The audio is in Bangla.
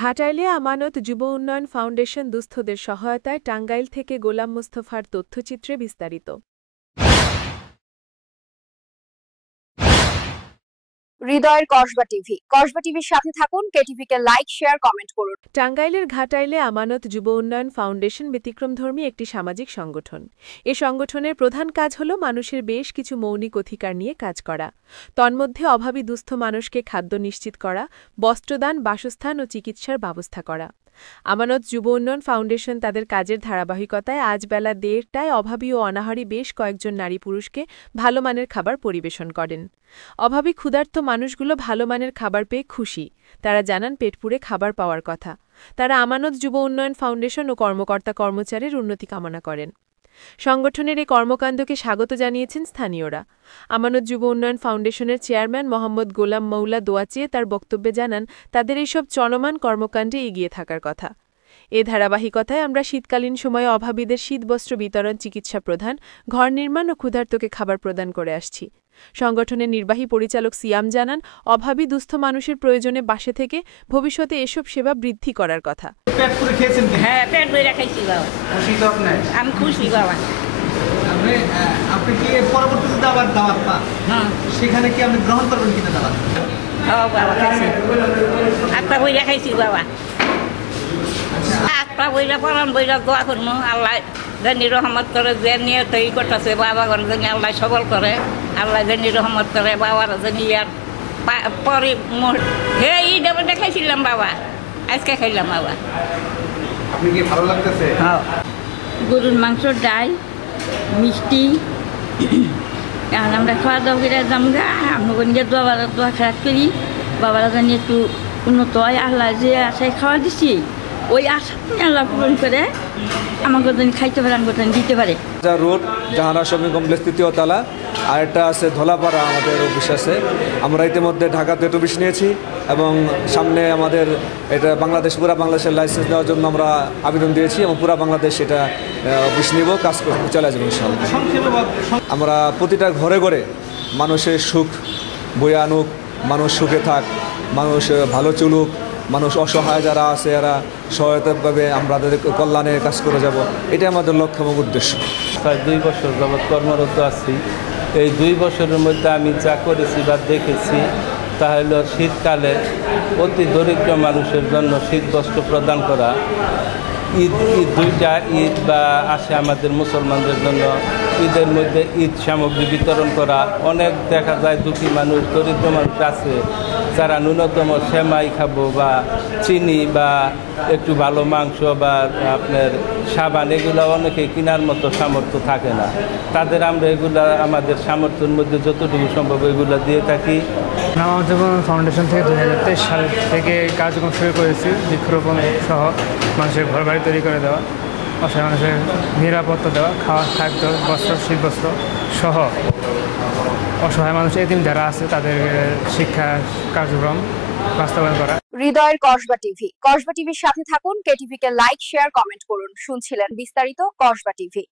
ঘাটাইলে আমানত যুব উন্নয়ন ফাউন্ডেশন দুস্থদের সহায়তায় টাঙ্গাইল থেকে গোলাম মোস্তফার তথ্যচিত্রে বিস্তারিত। হৃদয়ের কসবা টিভির সাথে থাকুন। কেটিভিকে লাইক, শেয়ার, কমেন্ট করুন। টাঙ্গাইলের ঘাটাইলে আমানত যুব উন্নয়ন ফাউন্ডেশন ব্যতিক্রমধর্মী একটি সামাজিক সংগঠন। এ সংগঠনের প্রধান কাজ হল মানুষের বেশ কিছু মৌলিক অধিকার নিয়ে কাজ করা। তন্মধ্যে অভাবী দুস্থ মানুষকে খাদ্য নিশ্চিত করা, বস্ত্রদান, বাসস্থান ও চিকিৎসার ব্যবস্থা করা। আমানত যুব উন্নয়ন ফাউন্ডেশন তাদের কাজের ধারাবাহিকতায় আজ বেলা ১:৩০টায় অভাবী ও অনাহারী বেশ কয়েকজন নারী পুরুষকে ভালো মানের খাবার পরিবেশন করেন। অভাবী ক্ষুধার্ত মানুষগুলো ভালো মানের খাবার পেয়ে খুশি। তারা জানান পেট পুরে খাবার পাওয়ার কথা। তারা আমানত যুব উন্নয়ন ফাউন্ডেশন ও কর্মকর্তা কর্মচারীর উন্নতি কামনা করেন। সংগঠনের এই কর্মকাণ্ডকে স্বাগত জানিয়েছেন স্থানীয়রা। আমানত যুব উন্নয়ন ফাউন্ডেশনের চেয়ারম্যান মোহাম্মদ গোলাম মৌলা দোয়াচিয়ে তার বক্তব্যে জানান তাদের এইসব চলমান কর্মকাণ্ডে এগিয়ে থাকার কথা। এ ধারাবাহিকতায় আমরা শীতকালীন সময়ে অভাবীদের শীতবস্ত্র বিতরণ, চিকিৎসা প্রদান, ঘর নির্মাণ ও ক্ষুধার্তকে খাবার প্রদান করে আসছি। সংগঠনের নির্বাহী পরিচালক সিয়াম জানান অভাবী দুস্থ মানুষের প্রয়োজনে পাশে থেকে ভবিষ্যতে এসব সেবা বৃদ্ধি করার কথা। হ্যাঁ, পেট ভরে খাইছি বাবা। খুশি তো আপনি? আমি খুশি বাবা। আপনি কি পরবর্তীতে আবার দাওয়াত পান? হ্যাঁ। সেখানে কি আপনি গ্রহণ করবেন কিনা দাওয়াত? হ্যাঁ বাবা, খাইছি। একটা বইরা খাইছি বাবা। একটা বইরা পড়ান, বইরা দোয়া করবো আল্লাহ জানি রহমত করে। যে নিয়ে তৈরি করতেছে বাবা ঘর জানি আল্লাহ সবল করে, আল্লাহ জানি রহমত করে। বাবার জানি আর পরে হে ঈদ খাইছিলাম বাবা, আজকে খাইলাম বাবা। আপনি কি ভালো লাগতেছে? হ্যাঁ, গরুর মাংস, ডাল, মিষ্টি। এখন আমরা খাওয়া দাওয়া করে যাম গা। আমরা নিজের দোয়া খারাপ করি বাবারা জানি একটু উন্নত হয়। আল্লাহ যে আশায় খাওয়া দিচ্ছি ওই আশা আল্লাহ পূরণ করে আমাকে যদি খাইতে পারে, আমাকে দিতে পারে। রোড জাহানা শপিং কমপ্লেক্স ৩য় তলা, আর একটা আছে ধলাপাড়া আমাদের অফিস আছে। আমরা ইতিমধ্যে ঢাকাতে অফিস নিয়েছি এবং সামনে আমাদের এটা পুরা বাংলাদেশের লাইসেন্স দেওয়ার জন্য আমরা আবেদন দিয়েছি এবং পুরা বাংলাদেশ এটা অফিস নিব, কাজ চলে আসবে ইনশাআল্লাহ। আমরা প্রতিটা ঘরে ঘরে মানুষের সুখ বয়ে আনুক, মানুষ সুখে থাক, মানুষ ভালো চলুক, মানুষ অসহায় যারা আছে এরা সহায়তা পাবে, আমরা তাদের কল্যাণে কাজ করে যাব, এটাই আমাদের লক্ষ্য এবং উদ্দেশ্য। প্রায় 2 বছর যাবৎ কর্মরত আছি। এই 2 বছরের মধ্যে আমি যা করেছি বা দেখেছি তা হলো শীতকালে অতি দরিদ্র মানুষের জন্য শীতবস্ত্র প্রদান করা। ঈদ দুইটা ঈদ বা আসে আমাদের মুসলমানদের জন্য, ঈদের মধ্যে ঈদ সামগ্রী বিতরণ করা। অনেক দেখা যায় দুঃখী মানুষ, দরিদ্র মানুষ আছে যারা ন্যূনতম সেমাই খাবো বা চিনি বা একটু ভালো মাংস বা আপনার সাবান এগুলো অনেকে কেনার মতো সামর্থ্য থাকে না। তাদের আমরা এগুলা আমাদের সামর্থ্যের মধ্যে যতটুকু সম্ভব এগুলো দিয়ে থাকি। আমানত যুব উন্নয়ন ফাউন্ডেশন থেকে 2023 সাল থেকে কার্যক্রম শুরু করেছি। বৃক্ষরোপণ সহ মানুষের ঘর বাড়ি তৈরি করে দেওয়া, অসহায় মানুষের নিরাপত্তা দেওয়া, খাওয়া, খাদ্য, বস্ত্র, শীতবস্ত্র সহ অসহায় মানুষ এতিম যারা আছে তাদের শিক্ষা কার্যক্রম বাস্তবায়ন করা। হৃদয়ের কসবা টিভির সাথে থাকুন। কেটিভিকে লাইক, শেয়ার, কমেন্ট করুন। শুনছিলেন বিস্তারিত কসবা টিভি।